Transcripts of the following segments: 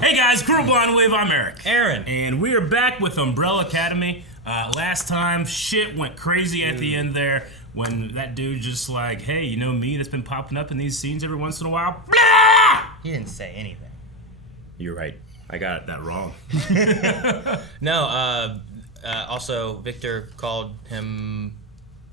Hey guys, Kugelblitz Wave, I'm Eric. Aaron. And we are back with Umbrella Academy. Last time, shit went crazy at the end there when that dude just like, hey, you know me that's been popping up in these scenes every once in a while? Blah! He didn't say anything. You're right. I got that wrong. No, also, Victor called him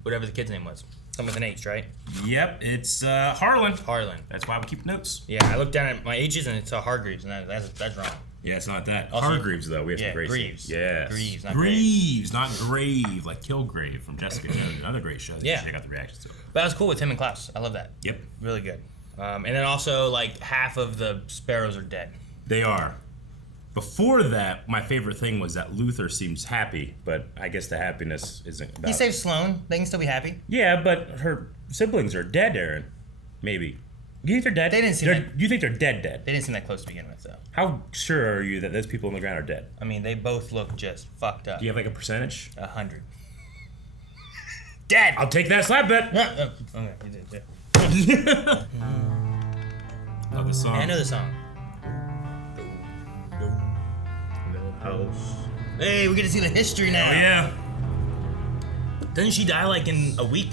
whatever the kid's name was. Something with an H, right? Yep, it's Harlan. Harlan. That's why we keep notes. Yeah, I looked down at my H's and it's Hargreaves, and that's wrong. Yeah, it's not that. Also, Hargreaves, though. We have some great Greaves. scenes. Yes. Greaves, not Greaves, not Grave, like Kilgrave from Jessica Jones. Another great show. Yeah. Check out the reactions to it. But that was cool with him and Klaus. I love that. Yep. Really good. And then also, like, half of the sparrows are dead. They are. Before that, my favorite thing was that Luther seems happy, but I guess the happiness isn't about... He saved Sloane. They can still be happy. Yeah, but her siblings are dead, Aaron. Maybe. Do you think they're dead? They didn't seem like... You think they're dead? They didn't seem that close to begin with, though. How sure are you that those people on the ground are dead? I mean, they both look just fucked up. Do you have like a percentage? 100. Dead! I'll take that slap bet! Okay, you did, yeah. Love the song. Yeah, I know the song. House. Hey, we get to see the history now. Oh, yeah. Doesn't she die like in a week?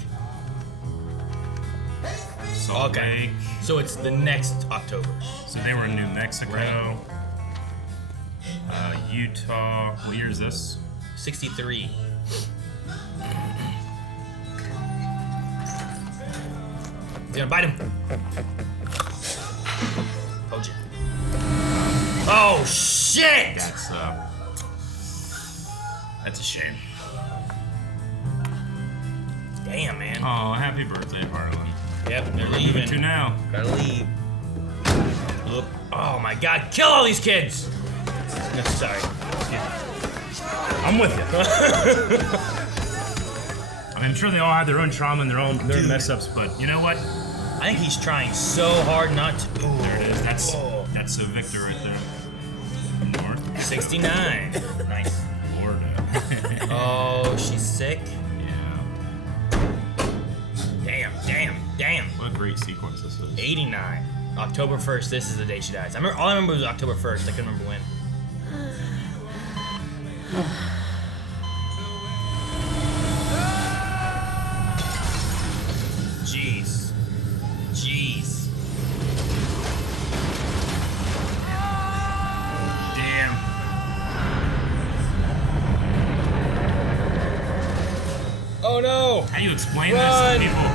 Salt Lake. So it's the next October. So they were in New Mexico. Right. Utah. What year is this? 63. He's gonna bite him. Told you. Oh shit! That's a shame. Damn, man. Oh, happy birthday, Harlan. Yep, they're Leaving leaving. to now. Gotta leave. Look. Oh my god, kill all these kids! No, sorry. I'm with you. I mean, I'm sure they all have their own trauma and their own mess ups, but you know what? I think he's trying so hard not to. Ooh. There it is. That's a Victor right there. North. 69. Nice. Florida. Oh, she's sick. Yeah. Damn. What a great sequence this is. 89. October 1st, this is the day she dies. All I remember was October 1st. I couldn't remember when. Jeez. Damn. Oh no! How do you explain Run. this to people?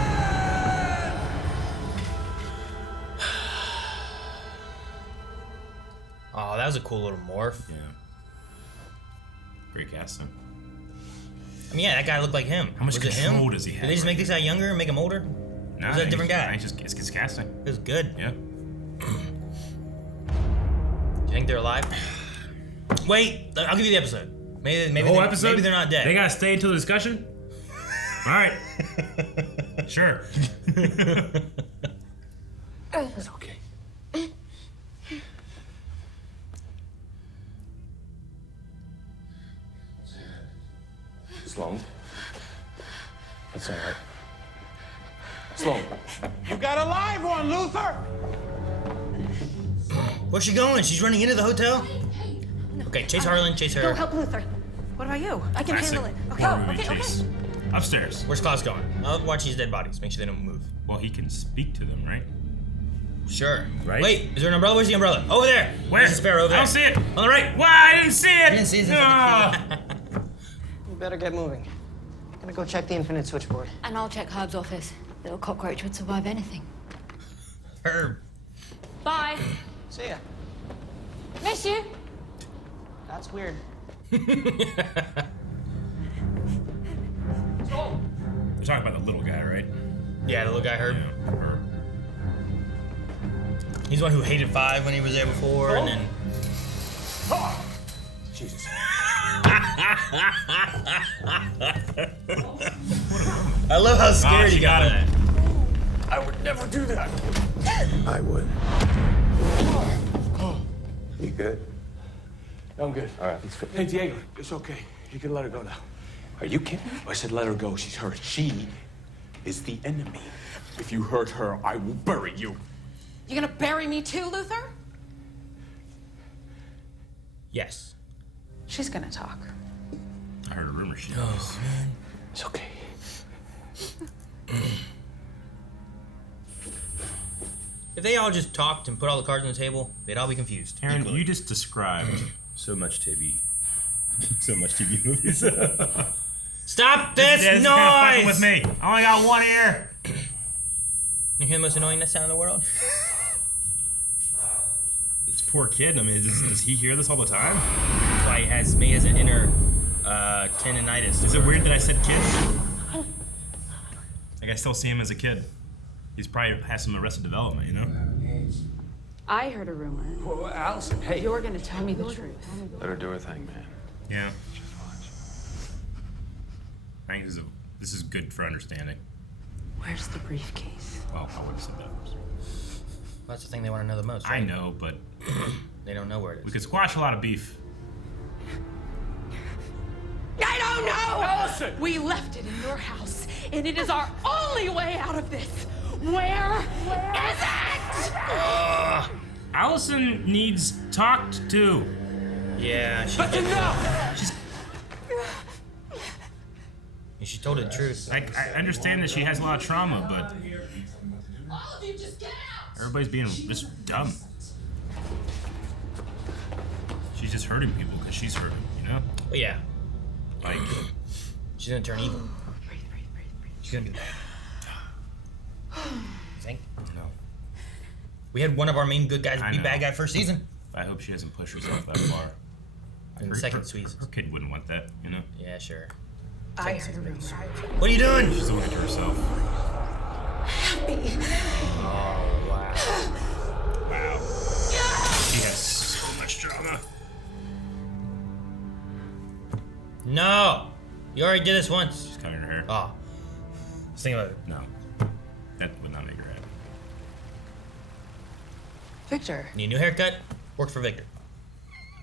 Oh, that was a cool little morph. Yeah. Great casting. I mean, yeah, that guy looked like him. How much Was it control him? does he have? Did they just make this guy younger and make him older? Nah, Was that a different guy? It's casting. It was good. Yeah. Do you think they're alive? Wait, I'll give you the episode. Maybe The whole episode? Maybe they're not dead. They gotta stay until the discussion? Alright. Sure. It's okay. Sloan? It's all right. Sloan. You got a live one, Luther! Where's she going? She's running into the hotel? Okay, chase Harlan, chase her. Go help Luther. What about you? I can handle it. Okay, horror movie okay. chase. Upstairs. Where's Klaus going? I'll watch these dead bodies. Make sure they don't move. Well, he can speak to them, right? Sure. Right? Wait, is there an umbrella? Where's the umbrella? Over there. Where? There's a sparrow over I there. don't see it. On the right. Why? I didn't see it. You didn't see it? Ah. You better get moving. I'm gonna go check the infinite switchboard. And I'll check Herb's office. Little cockroach would survive anything. Herb. Bye. See ya. Miss you. That's weird. We're talking about the little guy, right? Yeah, the little guy Herb. Yeah. Herb. He's the one who hated 5 when he was there before, and then... Jesus. I love how scared she he got got at it. that. I would never do that. I would. You good? I'm good. All right, let's go. Hey, Diego, it's okay. You can let her go now. Are you kidding? I said let her go. She's hurt. She is the enemy. If you hurt her, I will bury you. You gonna bury me too, Luther? Yes. She's gonna talk. I heard a rumor she was. It's okay. If they all just talked and put all the cards on the table, they'd all be confused. Aaron, equally. you just described so much TV. So much TV movies. Stop this It's noise! kinda fucking with me. I only got one ear. You hear the most annoying sound in the world? This poor kid. I mean, does he hear this all the time? That's why he has an inner tendinitis. Is it weird that I said kid? Like I still see him as a kid. He's probably has some Arrested Development, you know? I heard a rumor. Well, Allison, hey. You're gonna tell me the truth. Let her do her thing, man. Yeah. I think this is good for understanding. Where's the briefcase? Well, I would have said that first. That's the thing they want to know the most, I right? know, but They don't know where it we is. could squash a lot of beef. I don't know! Allison! We left it in your house, and it is our only way out of this. Where is it? Allison needs talked to. Yeah, That's enough! she told the truth. Like, I understand that she has a lot of trauma, but All of you just get out! everybody's being just dumb. She's just hurting people because she's hurting, you know? But yeah, Like, she's gonna turn evil. Breathe. She's gonna be bad. You think? no. We had one of our main good guys I be know. bad guy first season. I hope she doesn't push herself that far. In the Her- second her- season. Her kid wouldn't want that, you know? Yeah, sure. I heard a rumor. What are you doing? She's doing it to herself. Oh, wow. Wow. She has so much trauma. No! You already did this once. She's cutting her hair. Oh. Just think about it. No. That would not make her happy. Victor. Need a new haircut? Worked for Victor.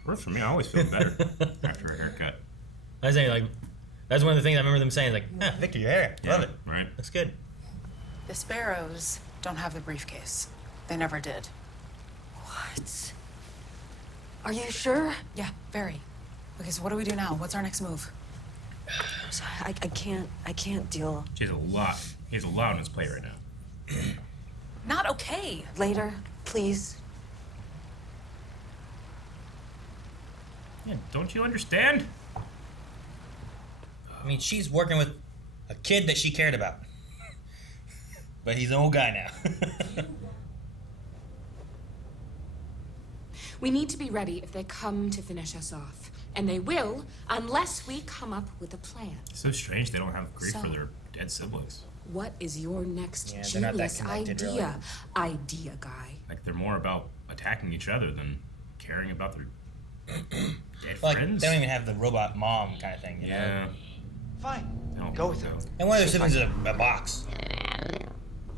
Works for me. I always feel better after a haircut. I was saying, like, that's one of the things I remember them saying, like, Victor, your hair. Love it. Right? Looks good. The Sparrows don't have the briefcase. They never did. What? Are you sure? Yeah, very. Okay, so what do we do now? What's our next move? I can't deal. She has a lot. He has a lot on his plate right now. Not okay. Later, please. Yeah, don't you understand? I mean, she's working with a kid that she cared about. But he's an old guy now. We need to be ready if they come to finish us off. And they will, unless we come up with a plan. It's so strange they don't have grief So- for their dead siblings. What is your next Yeah, they're not that genius connected, idea? Idea guy. Like, they're more about attacking each other than caring about their dead Like, friends. they don't even have the robot mom kind of thing, you know? Yeah. Fine. They don't Go with know. it. And one of their siblings is a box.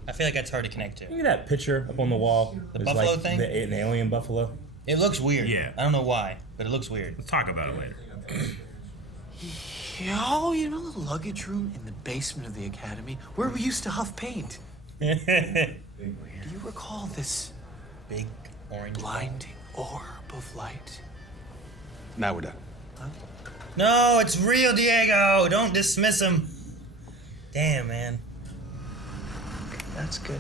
I feel like that's hard to connect to. Look at that picture up on the wall. The It's buffalo like thing? an alien buffalo. It looks weird. Yeah. I don't know why, but it looks weird. Let's talk about it later. Yo, you know the luggage room in the basement of the academy where we used to huff paint? Do you recall this Big orange. blinding orb of light? Now we're done. No, it's real, Diego. Don't dismiss him. Damn, man. That's good.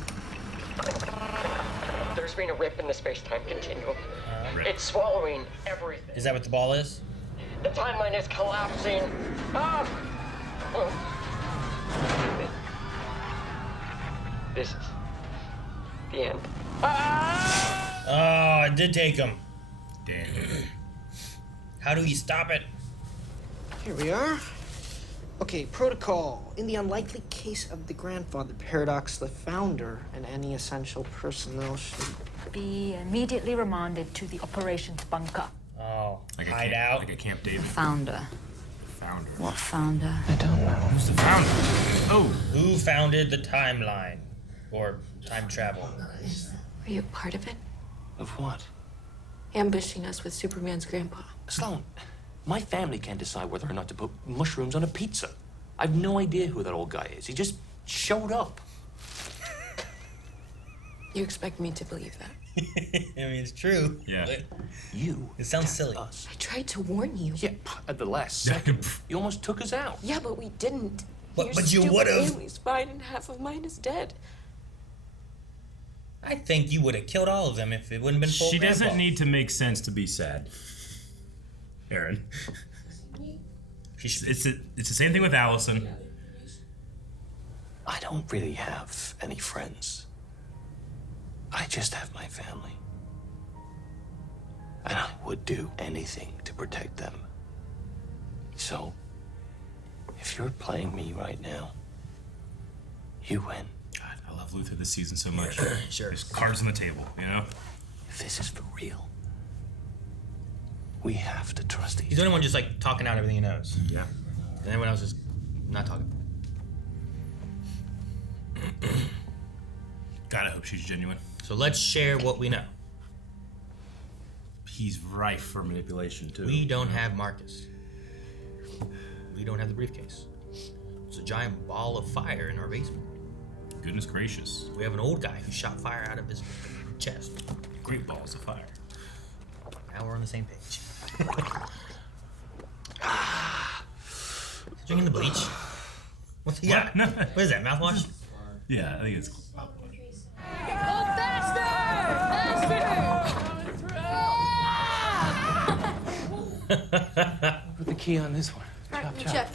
There's been a rip in the space-time continuum. It's swallowing everything. Is that what the ball is? The timeline is collapsing. Ah! Oh. This is the end. Ah! Oh, it did take him. Damn. How do we stop it? Here we are. Okay, protocol. In the unlikely case of the grandfather paradox, the founder and any essential personnel should... Be immediately remanded to the operations bunker. Oh, Like a hide camp, out. Like a Camp David. Founder. Founder. What founder? I don't know. Who's the founder? Oh, Who founded the timeline? Or time travel? Are you a part of it? Of what? Ambushing us with Superman's grandpa. Sloan, my family can't decide whether or not to put mushrooms on a pizza. I've no idea who that old guy is. He just showed up. You expect me to believe that? I mean, it's true. Yeah. But You. it sounds silly. Us. I tried to warn you. Yeah, at the last second. You almost took us out. Yeah, but we didn't. But- Your but you stupid would've. family's fine and half of mine is dead. I think you would have killed all of them if it wouldn't have been full. She doesn't grandpa. need to make sense to be sad. Aaron. It's the same thing with Allison. I don't really have any friends. I just have my family. And I would do anything to protect them. So, if you're playing me right now, you win. God, I love Luther this season so much. Sure. There's cards on the table, you know? If this is for real, we have to trust each He's the only one just like talking out everything he knows. Yeah. And everyone else is not talking. God, I hope she's genuine. So let's share what we know. He's rife for manipulation, too. We don't have Marcus. We don't have the briefcase. It's a giant ball of fire in our basement. Goodness gracious. We have an old guy who shot fire out of his chest. Great balls of fire. Now we're on the same page. Drinking the bleach. What's he got? No. What is that, mouthwash? Yeah, I think it's... Put the key on this one. Chop, chop.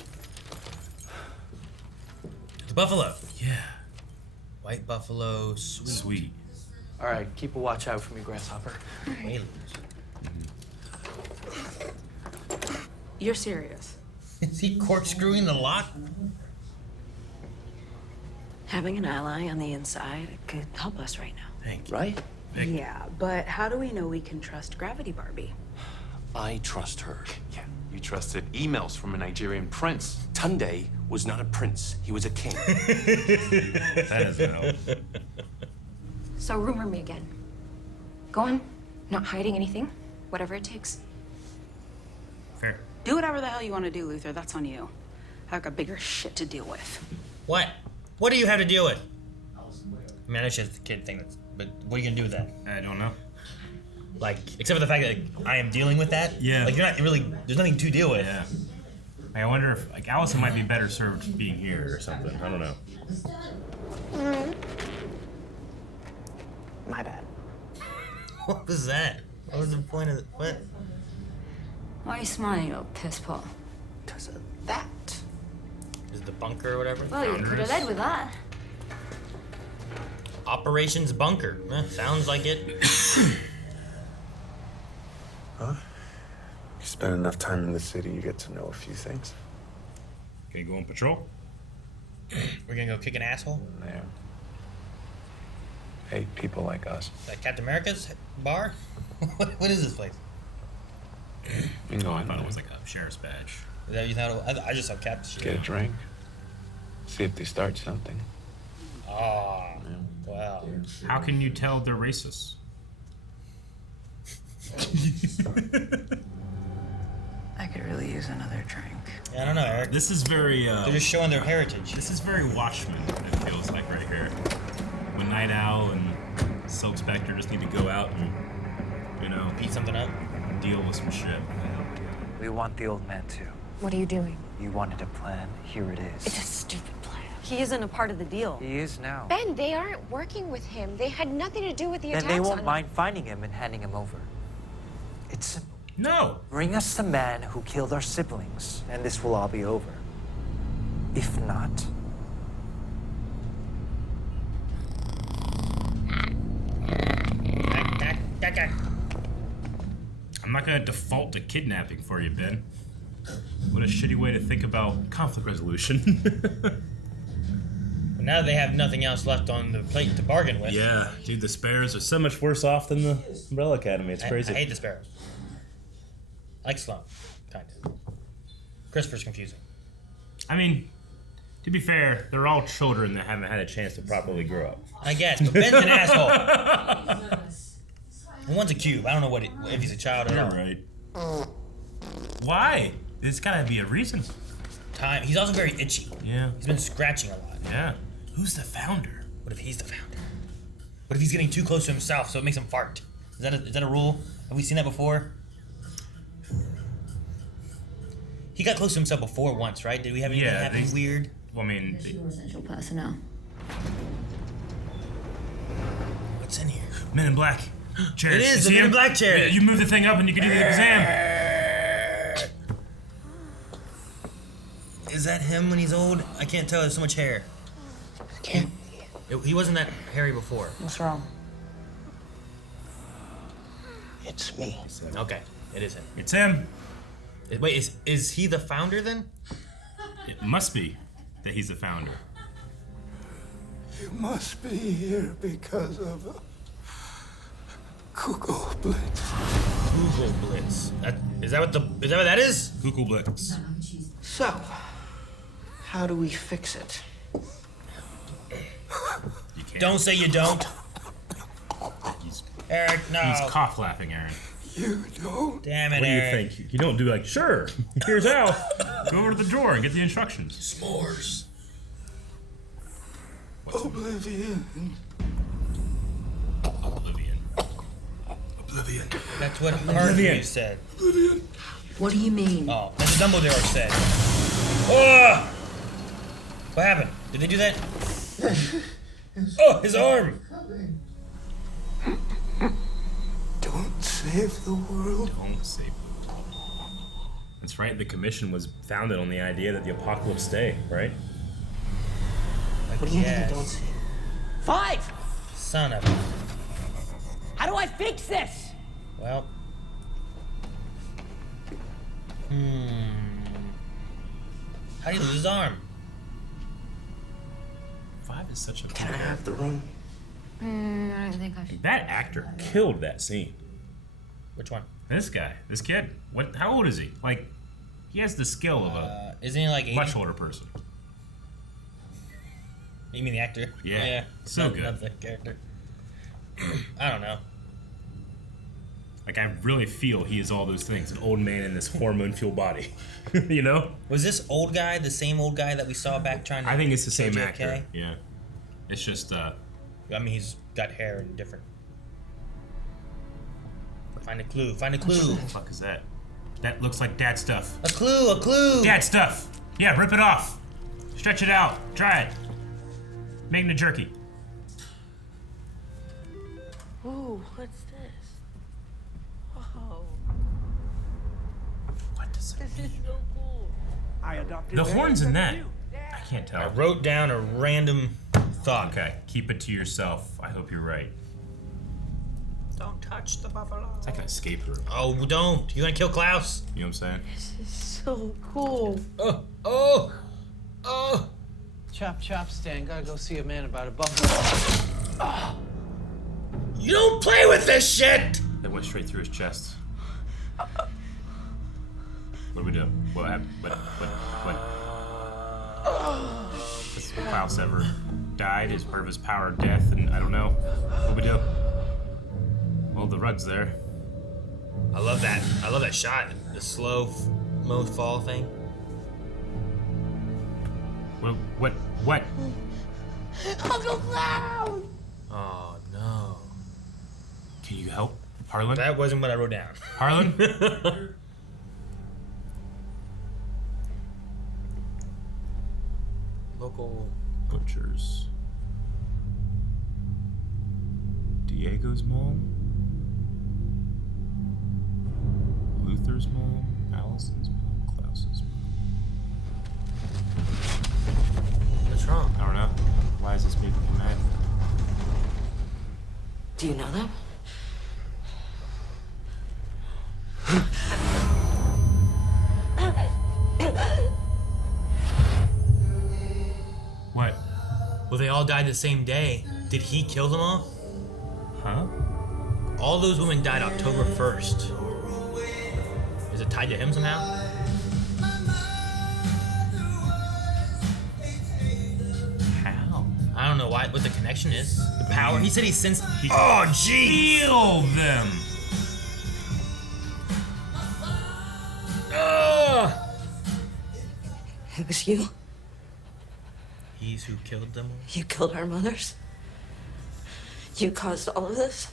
The buffalo. Yeah. White buffalo, sweet. Sweet. All right, keep a watch out for me, Grasshopper. Whalers. You're serious. Is he corkscrewing the lock? Having an ally on the inside could help us right now. Thank you. Right? Yeah, but how do we know we can trust Gravity Barbie? I trust her. Yeah, you trusted emails from a Nigerian prince. Tunde was not a prince. He was a king. That doesn't help. So rumor me again. Go on. Not hiding anything. Whatever it takes. Fair. Do whatever the hell you want to do, Luther. That's on you. I've got bigger shit to deal with. What? What do you have to deal with? I mean, I know she has the kid thing, but what are you gonna do with that? I don't know. Like, except for the fact that like, I am dealing with that? Yeah. Like, you're not really, there's nothing to deal with. Yeah. I wonder if, like, Allison might be better served being here or something. I don't know. My bad. What was that? What was the point of it? What? Why are you smiling, you old piss Paul? Because of that. Is it the bunker or whatever? Well, you could have led with that. Operations Bunker. Sounds like it. Huh? You spend enough time in the city, you get to know a few things. Can you go on patrol? We're gonna go kick an asshole? Yeah. Hate people like us. Like Captain America's bar? What is this place? You know, I thought it was like a sheriff's badge. Is that what you thought it was? I just saw Captain Get a drink. See if they start something. Ah, wow. How can you tell they're racist? I could really use another drink. Yeah, I don't know, Eric. This is very, They're just showing their heritage. this is very Watchmen, it feels like right here. When Night Owl and Silk Spectre just need to go out and, you know, Beat something up. deal with some shit. We want the old man too. What are you doing? You wanted a plan, here it is. It's a stupid plan. He isn't a part of the deal. He is now. Ben, they aren't working with him. They had nothing to do with the attacks Then they won't on mind finding him and handing him over. It's simple. No! Bring us the man who killed our siblings, and this will all be over. If not, I'm not gonna default to kidnapping for you, Ben. What a shitty way to think about conflict resolution. Now they have nothing else left on the plate to bargain with. Yeah, dude, the Sparrows are so much worse off than the Umbrella Academy. It's crazy. I hate the Sparrows. I like Sloan, kind of. Christopher's confusing. I mean, to be fair, they're all children that haven't had a chance to properly grow up. I guess, but Ben's an asshole. And one's a cube. I don't know if he's a child or You're not. right. Why? There's gotta be a reason. Time. He's also very itchy. Yeah. He's been scratching a lot. Yeah. Who's the founder? What if he's the founder? But if he's getting too close to himself, so it makes him fart. Is that a rule? Have we seen that before? He got close to himself before once, right? Did we have anything happen weird? Well, I mean, essential personnel. What's in here? Men in Black chairs. It is the Men in Black chair. You move the thing up and you can do the exam. Is that him when he's old? I can't tell. There's so much hair. Can't. He wasn't that hairy before. What's wrong? It's me. Okay, it is him. It's him. Wait, is he the founder then? It must be that he's the founder. You must be here because of Kugelblitz. Kugelblitz. Is that what that is? Kugelblitz. So, how do we fix it? You can't. Don't say you don't. Eric, no. He's cough laughing, Aaron. You don't? Damn it, What do you Eric. think? You don't do like, sure, here's how. Go over to the drawer and get the instructions. S'mores. Oblivion. Oblivion. That's what Harlan said. Oblivion. What do you mean? Oh, that's what Dumbledore said. Oh! What happened? Did they do that? Oh, his arm! Don't save the world. Don't save the world. That's right. The commission was founded on the idea that the apocalypse day, right? What do you mean don't see? 5! Son of a... How do I fix this? Well... How do you lose his arm? 5 is such a... Can I have the room? I don't think I should. That actor killed that scene. Which one? This guy. This kid. What? How old is he? Like, he has the skill of a Isn't he like 80? much older person. You mean the actor? Yeah. So good. Not the character. I don't know. Like, I really feel he is all those things. An old man in this hormone-fueled body. You know? Was this old guy the same old guy that we saw back trying to... I think it's the same kill JFK? actor. Yeah. It's just, I mean, he's got hair and different. Find a clue. Find a clue. What the fuck is that? That looks like dad stuff. A clue. A clue. Dad stuff. Yeah, rip it off. Stretch it out. Try it. Make it a jerky. Ooh, what's this? Whoa. What does it This is so cool. I adopted The horns in that. I can't tell. I wrote down a random thought. Okay, keep it to yourself. I hope you're right. Don't touch the buffalo. It's like an escape room. Oh, don't. You gonna kill Klaus? You know what I'm saying? This is so cool. Oh. Chop, chop, Stan. Gotta go see a man about a buffalo. You don't play with this shit! That went straight through his chest. What do we do? What happened? What? Has Klaus ever died? Is part of his power of death? And I don't know. What do we do? Well, the rug's there. I love that. I love that shot. The slow mo fall thing. What? Uncle Klaus! Oh no. Can you help, Harlan? That wasn't what I wrote down. Harlan? Local butchers. Diego's mom? Luther's mom? Allison's mom? Klaus's mom? What's wrong? I don't know. Why is this making me mad? Do you know them? What? Well, they all died the same day. Did he kill them all? Huh? All those women died October 1st. Is it tied to him somehow? How? I don't know what the connection is. The power. He said he sensed. Oh, jeez! Feel them! It was you. He's who killed them all? You killed our mothers. You caused all of this?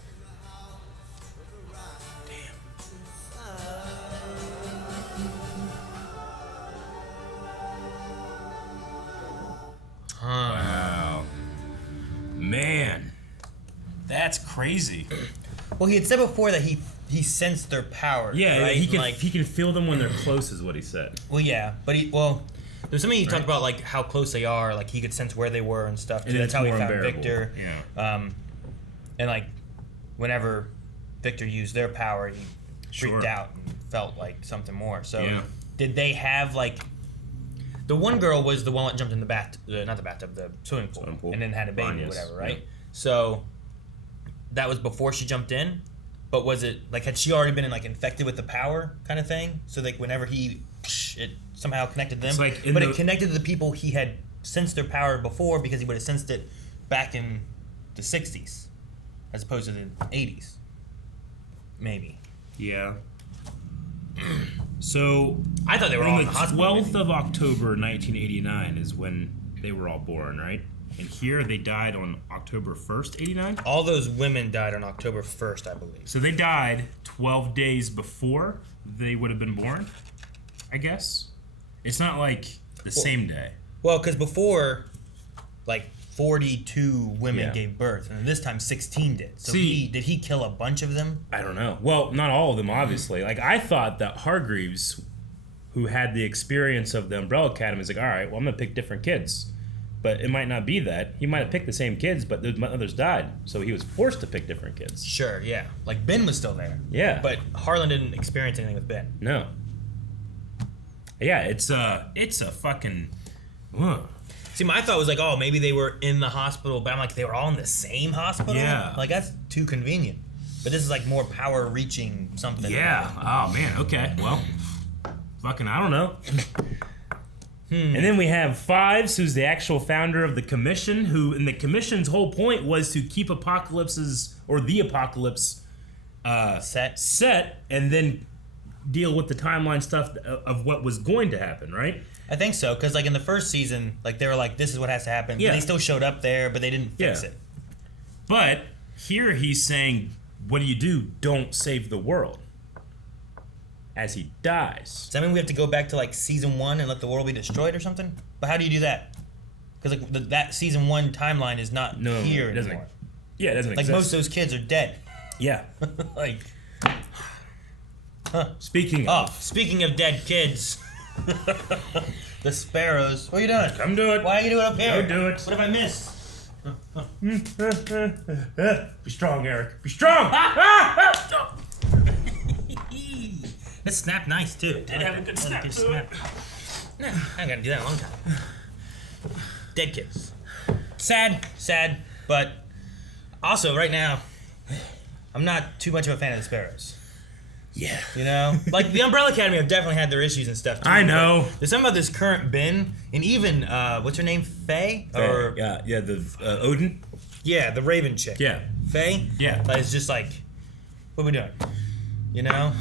Wow. Man. That's crazy. Well, he had said before that he sensed their power. Yeah, right? he can feel them when they're close, is what he said. Well, yeah, but there's something he talked about, like how close they are, like he could sense where they were and stuff. And that's how he found unbearable. Victor. Yeah. And like, whenever Victor used their power, he freaked out and felt like something more. So, did they have like? The one girl was the one that jumped in the swimming pool, and then had a baby or whatever, right? Yeah. So, that was before she jumped in. But was it like, had she already been infected with the power kind of thing? So like whenever it somehow connected them, but it connected to the people he had sensed their power before, because he would have sensed it back in the 60s as opposed to the 80s, maybe. Yeah. So I thought they were all in the hospital. 12th of October 1989 is when they were all born, right? And here they died on October 1st, 89? All those women died on October 1st, I believe. So they died 12 days before they would have been born, I guess? It's not like the same day. Well, because before, like, 42 women gave birth, and this time 16 did. So did he kill a bunch of them? I don't know. Well, not all of them, obviously. Like, I thought that Hargreaves, who had the experience of the Umbrella Academy, is like, all right, well, I'm going to pick different kids. But it might not be that. He might have picked the same kids, but others died. So he was forced to pick different kids. Sure, yeah. Like, Ben was still there. Yeah. But Harlan didn't experience anything with Ben. No. Yeah, it's a fucking... See, my thought was like, oh, maybe they were in the hospital, but I'm like, they were all in the same hospital? Yeah. Like, that's too convenient. But this is like more power-reaching something. Yeah. Oh, man. Okay. Well, fucking, I don't know. And then we have Fives, who's the actual founder of the Commission, and the Commission's whole point was to keep the apocalypse set, and then deal with the timeline stuff of what was going to happen, right? I think so, because like in the first season, like they were like, this is what has to happen. Yeah. But they still showed up there, but they didn't fix it. But here he's saying, what do? Don't save the world. As he dies. Does that mean we have to go back to like season 1 and let the world be destroyed or something? But how do you do that? Because like that season 1 timeline is not here anymore. It doesn't like exist. Most of those kids are dead. Yeah. Like. Speaking of dead kids, the Sparrows. What are you doing? Come do it. Why are you doing up here? Go do it. What have I missed? Be strong, Eric. Be strong. That snapped nice too. Did have a good snap to it. Nah, I ain't gonna do that in a long time. Dead kids. Sad, but also right now, I'm not too much of a fan of the Sparrows. Yeah. You know? Like, the Umbrella Academy have definitely had their issues and stuff, too. I know. There's something about this current Ben, and even, what's her name? Faye? Or the Odin? Yeah, the Raven chick. Yeah. Faye? Yeah. But it's just like, what are we doing? You know?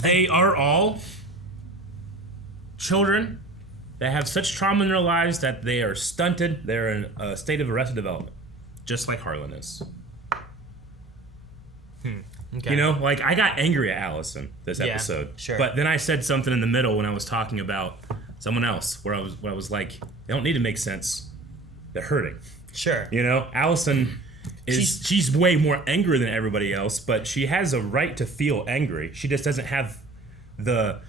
They are all children that have such trauma in their lives that they are stunted. They're in a state of arrested development. Just like Harlan is. Okay. You know, like, I got angry at Allison this episode. Sure. But then I said something in the middle when I was talking about someone else, where I was like, they don't need to make sense. They're hurting. Sure. You know, Allison she's way more angry than everybody else, but she has a right to feel angry. She just doesn't have the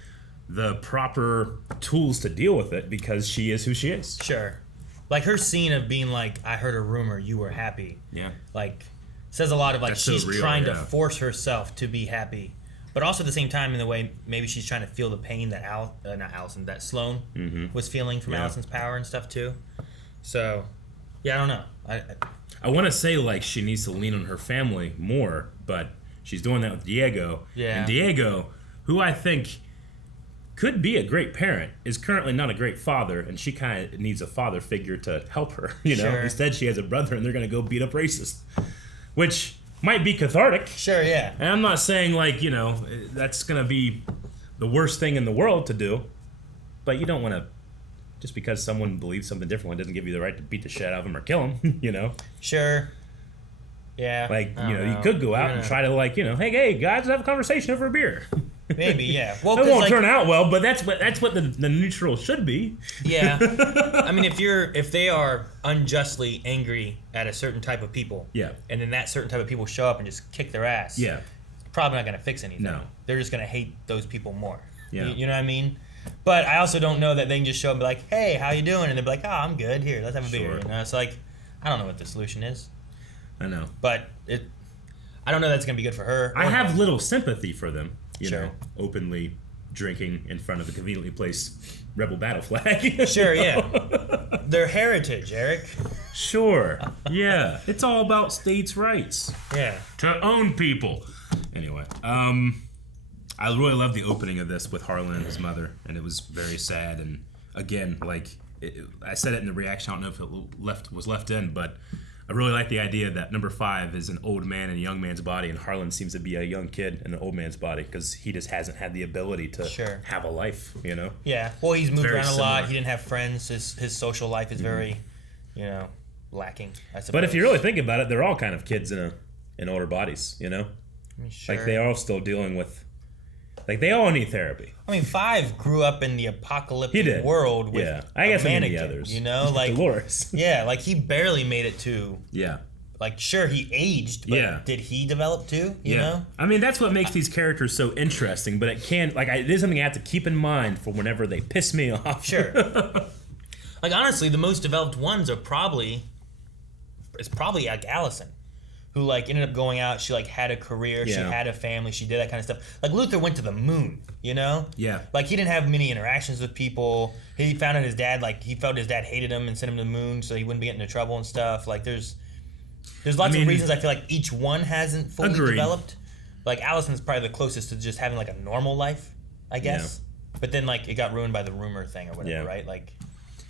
proper tools to deal with it because she is who she is. Sure. Like her scene of being like, I heard a rumor you were happy. Yeah. Like, says a lot of like, that's she's so real, trying to force herself to be happy. But also at the same time, in the way, maybe she's trying to feel the pain that that Sloane was feeling from Allison's power and stuff too. So, yeah, I don't know. I want to say like she needs to lean on her family more, but she's doing that with Diego. Yeah. And Diego, who I think could be a great parent, is currently not a great father, and she kind of needs a father figure to help her. You know, instead she has a brother, and they're gonna go beat up racists, which might be cathartic. Sure, yeah. And I'm not saying like, you know, that's gonna be the worst thing in the world to do, but you don't want to. Just because someone believes something differently doesn't give you the right to beat the shit out of them or kill them, you know? Sure. Yeah. Like, you could go out and try to, like, hey, guys, have a conversation over a beer. Maybe, yeah. Well, it won't turn out well, but that's what the neutral should be. Yeah. I mean, if they are unjustly angry at a certain type of people, and then that certain type of people show up and just kick their ass, it's probably not going to fix anything. No. They're just going to hate those people more. Yeah. You know what I mean? But I also don't know that they can just show up and be like, hey, how you doing? And they'll be like, oh, I'm good. Here, let's have a beer. It's like, I don't know what the solution is. I know. But I don't know that's going to be good for her. I have little sympathy for them, you know, openly drinking in front of a conveniently placed rebel battle flag. Sure, yeah. Their heritage, Eric. Sure. Yeah. It's all about states' rights. Yeah. To own people. Anyway, I really love the opening of this with Harlan and his mother, and it was very sad. And again, like I said it in the reaction, I don't know if it was left in, but I really like the idea that number 5 is an old man in a young man's body, and Harlan seems to be a young kid in an old man's body because he just hasn't had the ability to have a life, you know? Yeah. Well, he's moved around a lot. He didn't have friends. His social life is very, lacking, I suppose. But if you really think about it, they're all kind of kids in older bodies, you know? I mean, sure. Like, they are all still dealing with... Like, they all need therapy. I mean, 5 grew up in the apocalyptic world with I guess mannequin, many others. You know? Like, Dolores. Yeah, like, he barely made it to... Yeah. Like, sure, he aged, but did he develop too? You know? I mean, that's what makes these characters so interesting, but it is something I have to keep in mind for whenever they piss me off. Sure. Like, honestly, the most developed ones are probably like Allison, who, like, ended up going out. She, like, had a career. Yeah. She had a family. She did that kind of stuff. Like, Luther went to the moon, you know? Yeah. Like, he didn't have many interactions with people. He found out his dad, like, he felt his dad hated him and sent him to the moon so he wouldn't be getting into trouble and stuff. Like, there's lots of reasons I feel like each one hasn't fully developed. Like, Allison's probably the closest to just having, like, a normal life, I guess. Yeah. But then, like, it got ruined by the rumor thing or whatever, right? Like,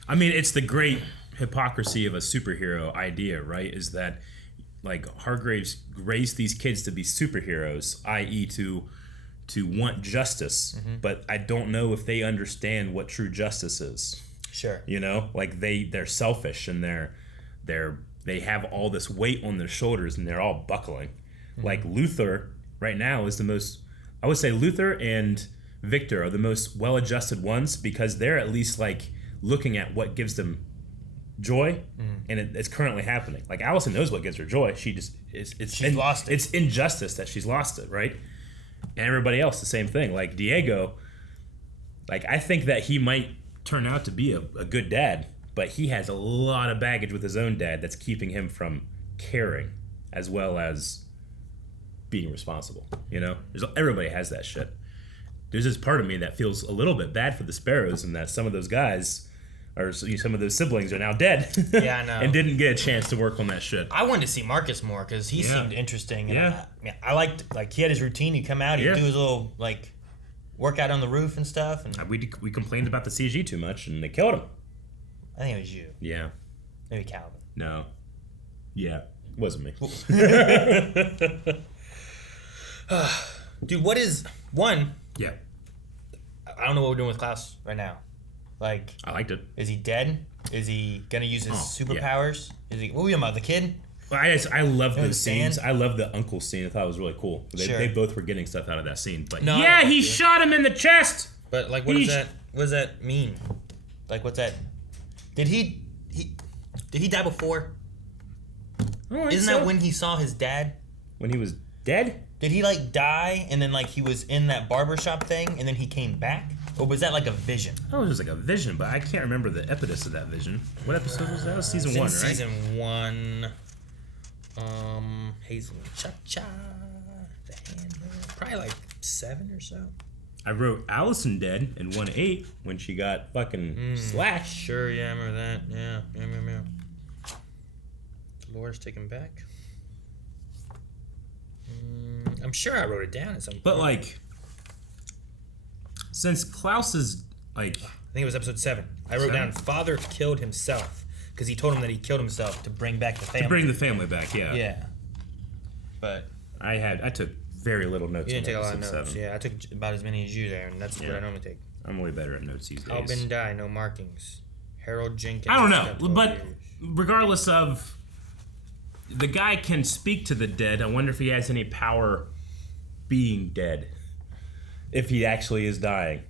I mean, it's the great hypocrisy of a superhero idea, right? Is that... Like, Hargraves raised these kids to be superheroes, i.e. to want justice, but I don't know if they understand what true justice is. Sure. You know? Like, they're selfish and they have all this weight on their shoulders and they're all buckling. Like, Luther right now is the most... I would say Luther and Victor are the most well-adjusted ones because they're at least, like, looking at what gives them joy, and it's currently happening. Like, Allison knows what gives her joy. She just she's lost it. It's injustice that she's lost it, right? And everybody else the same thing. Like Diego, like, I think that he might turn out to be a good dad, but he has a lot of baggage with his own dad that's keeping him from caring as well as being responsible. You know, everybody has that shit. There's this part of me that feels a little bit bad for the Sparrows, and that some of those guys. Or some of those siblings are now dead. Yeah, I know. And didn't get a chance to work on that shit. I wanted to see Marcus more because he seemed interesting. And I liked, like, he had his routine. He'd come out, he'd do his little, like, workout on the roof and stuff. And we complained about the CG too much, and they killed him. I think it was you. Yeah. Maybe Calvin. No. Yeah. It wasn't me. Dude, what is... One... Yeah. I don't know what we're doing with Klaus right now. Like, I liked it. Is he dead? Is he gonna use his superpowers? Is he? What were you about? The kid? Well, I love those scenes. I love the uncle scene. I thought it was really cool. They both were getting stuff out of that scene. But he shot him in the chest. But like, what does that mean? Like, what's that? Did he die before? Isn't that when he saw his dad? When he was dead? Did he, like, die and then, like, he was in that barbershop thing and then he came back? Or was that like a vision? Oh, it was like a vision, but I can't remember the impetus of that vision. What episode was that? That was season 1, right? Season 1. Hazel Cha-Cha. The Handler. Probably like 7 or so. I wrote Allison dead in 1-8 when she got fucking slashed. Sure, yeah, I remember that. Yeah. Dolores taken back. I'm sure I wrote it down at some point. But, like... Since Klaus is, like... I think it was episode 7. I wrote down, father killed himself. Because he told him that he killed himself to bring back the family. To bring the family back, yeah. Yeah. But... I took very little notes. You didn't take a lot of notes. 7. Yeah, I took about as many as you there, and that's what I normally take. I'm way better at notes these days. Albin die, no markings. Harold Jenkins. I don't know, but regardless of the guy can speak to the dead. I wonder if he has any power being dead. If he actually is dying.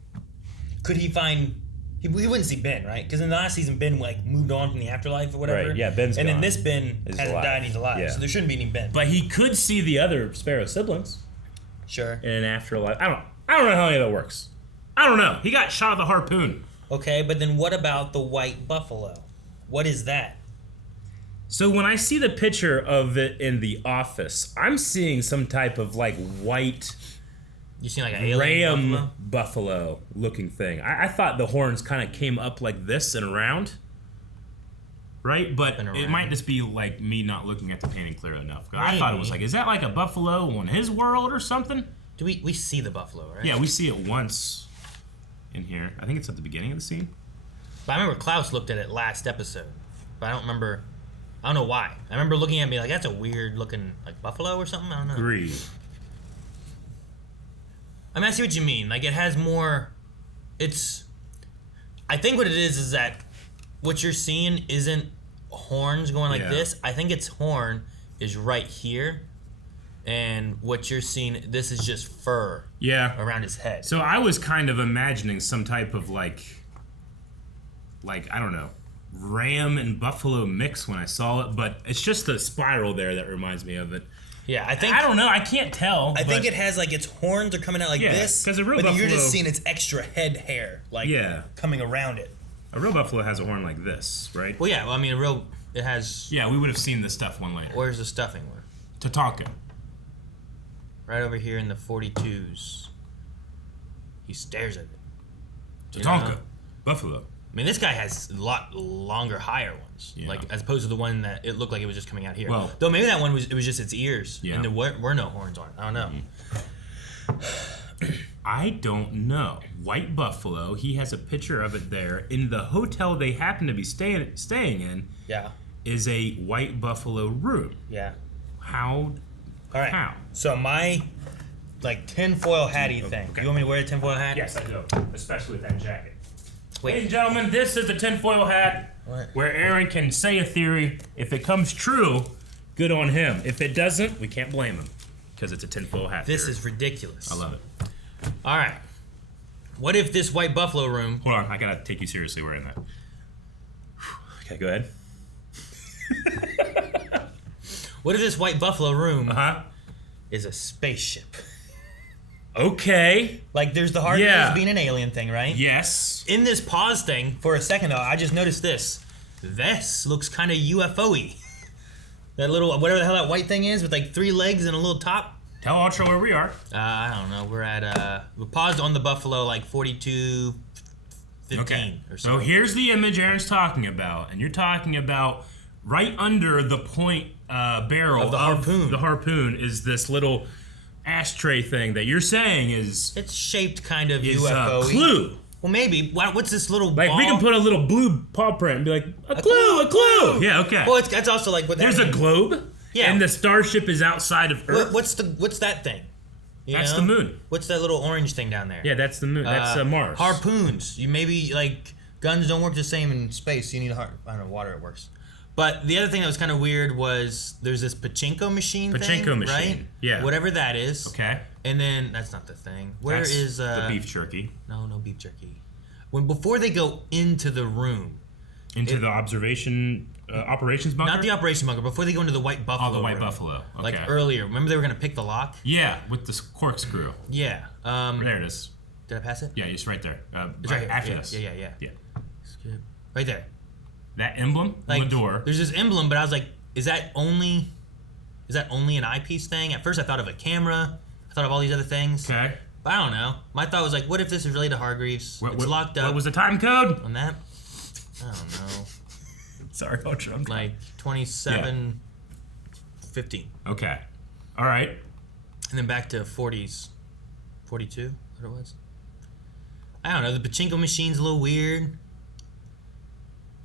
Could he find... He wouldn't see Ben, right? Because in the last season, Ben like moved on from the afterlife or whatever. Right, yeah, Ben's and gone. then this Ben Is hasn't alive. died, he's alive. Yeah. So there shouldn't be any Ben. But he could see the other Sparrow siblings. Sure. In an afterlife. I don't know how any of that works. I don't know. He got shot with a harpoon. Okay, but then what about the white buffalo? What is that? So when I see the picture of it in the office, I'm seeing some type of like white... You see like an alien ram buffalo looking thing. I thought the horns kind of came up like this and around. Right? But it might just be like me not looking at the painting clear enough. I thought it was like, is that like a buffalo on his world or something? Do we see the buffalo, right? Yeah, we see it once in here. I think it's at the beginning of the scene. But I remember Klaus looked at it last episode. But I don't know why. I remember looking at me like, that's a weird looking like buffalo or something. I don't know. Agreed. I mean, I see what you mean. Like, it has more... I think what it is that what you're seeing isn't horns going like this. I think its horn is right here. And what you're seeing, this is just fur around his head. So I was kind of imagining some type of like, I don't know, ram and buffalo mix when I saw it. But it's just the spiral there that reminds me of it. Yeah, I don't know. I can't tell. I think it has like its horns are coming out like this. Because a real but buffalo, you're just seeing its extra head hair coming around it. A real buffalo has a horn like this, right? Well, yeah. Well, I mean, it has. Yeah, we would have seen the stuff one later. Where's the stuffing? Tatanka. Right over here in the 42s. He stares at it. Tatanka. Buffalo. I mean, this guy has a lot longer, higher ones. Yeah. Like, as opposed to the one that it looked like it was just coming out here. Well, though maybe that one was just its ears. Yeah. And there were no horns on it. I don't know. I don't know. White buffalo. He has a picture of it there. In the hotel they happen to be staying in. Yeah. Is a white buffalo room. Yeah. How? All right. How? So my tinfoil hatty thing. Okay. You want me to wear a tinfoil hat? Yes, I do. Especially with that jacket. Wait. Ladies and gentlemen, this is the tinfoil hat where Aaron can say a theory. If it comes true, good on him. If it doesn't, we can't blame him because it's a tinfoil hat. This is ridiculous. I love it. All right. What if this white buffalo room... Hold on, I gotta take you seriously wearing that. Okay, go ahead. What if this white buffalo room is a spaceship? Okay. Like, there's the hard news being an alien thing, right? Yes. In this pause thing, for a second, though, I just noticed this. This looks kind of UFO-y. That little, whatever the hell that white thing is with, like, 3 legs and a little top. Tell Ultra where we are. I don't know. We're at, we paused on the buffalo, like, 42.15 or so. So here's the image Aaron's talking about. And you're talking about right under the point barrel of the harpoon. The harpoon is this little ashtray thing that you're saying is... It's shaped kind of is UFO-y. a clue. Well, maybe. What's this little like ball? we can put a little blue paw print and be like, a clue. Yeah, okay. Well, that's also like what there's a globe. Yeah. And the starship is outside of Earth. What's that thing? That's the moon. What's that little orange thing down there? Yeah, that's the moon. That's Mars. Harpoons. You maybe like guns don't work the same in space. You need I don't know, water it works. But the other thing that was kind of weird was there's this pachinko machine. Machine, right? Yeah. Whatever that is. Okay. And then that's not the thing. Where that's is the beef jerky? No beef jerky. Before they go into the room. Into the operations bunker? Not the operation bunker. Before they go into the white buffalo. Oh, the white room. buffalo. Okay. Like earlier. Remember they were gonna pick the lock? Yeah, with the corkscrew. Yeah. There it is. Did I pass it? Yeah, it's right there. It's right here. After this. Yeah. Skip. Right there. That emblem on the door. There's this emblem, but I was like, is that only an eyepiece thing? At first I thought of a camera. I thought of all these other things. Okay. But I don't know. My thought was like, what if this is related to Hargreaves? It's locked up. What was the time code? On that? I don't know. Sorry, how drunk. Like 27:15. Okay. All right. And then back to 40s. 42, what it was? I don't know. The pachinko machine's a little weird.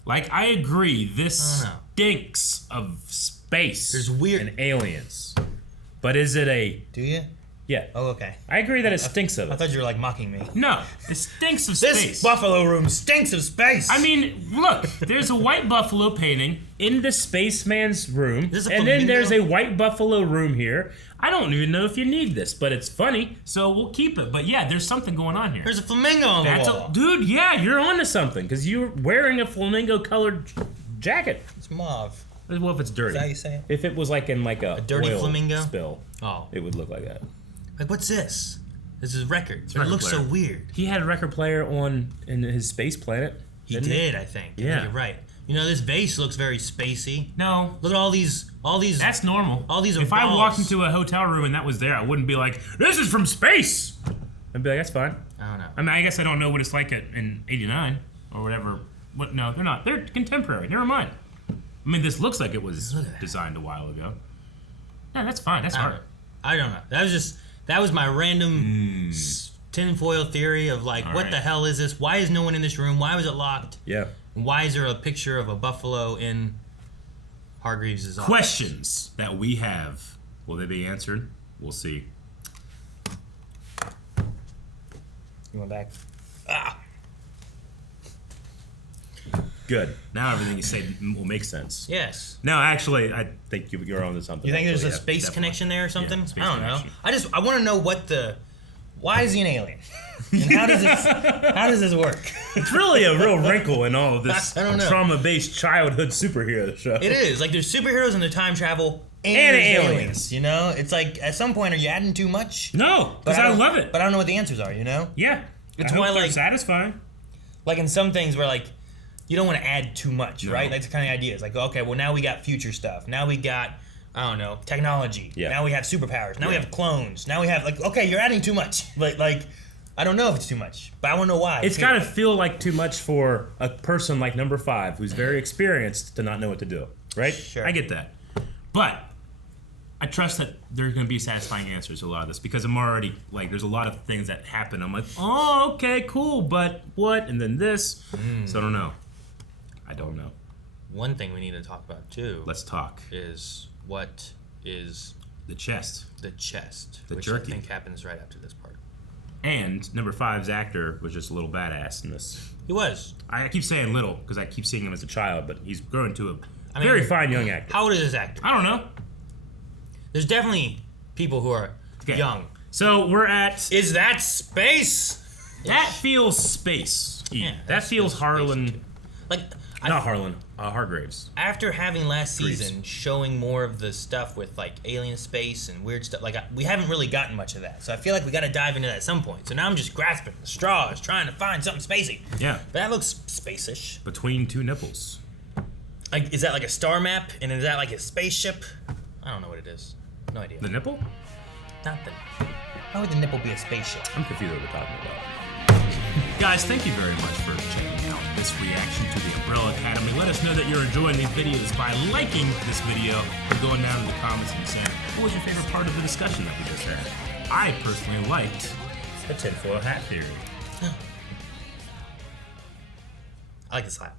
Like, I agree. This stinks of space. There's weird and aliens. But is it a... Do you? Yeah. Oh, okay. I agree that it stinks of it. I thought you were like mocking me. No, it stinks of space. This buffalo room stinks of space. I mean, look, there's a white buffalo painting in the spaceman's room, and then there's a white buffalo room here. I don't even know if you need this, but it's funny, so we'll keep it. But yeah, there's something going on here. There's a flamingo on the wall. Dude, yeah, you're onto something, because you're wearing a flamingo-colored jacket. It's mauve. Well, if it's dirty. Is that how you say it? If it was like in like a dirty oil flamingo spill, oh, it would look like that. Like, what's this? This is records. It record looks player. so weird. He had a record player in his space planet. He did, I think. Yeah. I think you're right. You know, this vase looks very spacey. No. Look at all these. That's normal. All these are If balls. I walked into a hotel room and that was there, I wouldn't be like, "This is from space." I'd be like, "That's fine." I don't know. I mean, I guess I don't know what it's like in '89 or whatever. What? No, they're not. They're contemporary. Never mind. I mean, this looks like it was designed a while ago. Yeah, that's fine. That's art. I don't know. That was my random tinfoil theory of like, what the hell is this? Why is no one in this room? Why was it locked? Yeah. And why is there a picture of a buffalo in Hargreaves' office? Questions that we have. Will they be answered? We'll see. You went back. Good. Now everything you say will make sense. Yes. No, actually, I think you're onto something. You think there's a Yeah, space definitely. connection there or something? Yeah, space I don't connection. know. I want to know why is he an alien? And how does this work? It's really a real wrinkle in all of this I don't know. trauma-based childhood superhero show. It is. Like, there's superheroes and there's time travel and And there's aliens. You know? It's like, at some point, are you adding too much? No, because I love it. But I don't know what the answers are, you know? Yeah. It's I hope why, they're like, satisfying. Like, in some things where, like, you don't want to add too much, No. right? That's the kind of idea. It's like, okay, well, now we got future stuff. Now we got, I don't know, technology. Yeah. Now we have superpowers. Now we have clones. Now we have, like, okay, you're adding too much. Like, I don't know if it's too much, but I want to know why. It's got to feel like too much for a person like number 5 who's very experienced to not know what to do, right? Sure. I get that. But I trust that there's going to be satisfying answers to a lot of this because I'm already, like, there's a lot of things that happen. I'm like, oh, okay, cool, but what? And then this. So I don't know. I don't know. One thing we need to talk about, too. Let's talk. Is what is... The chest. The chest. The which jerky. I think happens right after this part. And number 5's actor was just a little badass in this. He was. I keep saying little because I keep seeing him as a child, but he's grown to a very fine young actor. How old is this actor? I don't know. There's definitely people who are young. So we're at... Is that space? That feels space. Yeah, that feels Harlan... Like... Not Harlan. Hargreaves. After having last Greaves. season showing more of the stuff with like alien space and weird stuff, like we haven't really gotten much of that. So I feel like we got to dive into that at some point. So now I'm just grasping the straws, trying to find something spacey. Yeah. But that looks space-ish. Between two nipples. Like, is that like a star map? And is that like a spaceship? I don't know what it is. No idea. The nipple? Not the... How would the nipple be a spaceship? I'm confused what we're talking about. Guys, thank you very much for checking out this reaction to the Umbrella Academy. Let us know that you're enjoying these videos by liking this video and going down in the comments and saying, what was your favorite part of the discussion that we just had? I personally liked the tinfoil hat theory. I like the slap.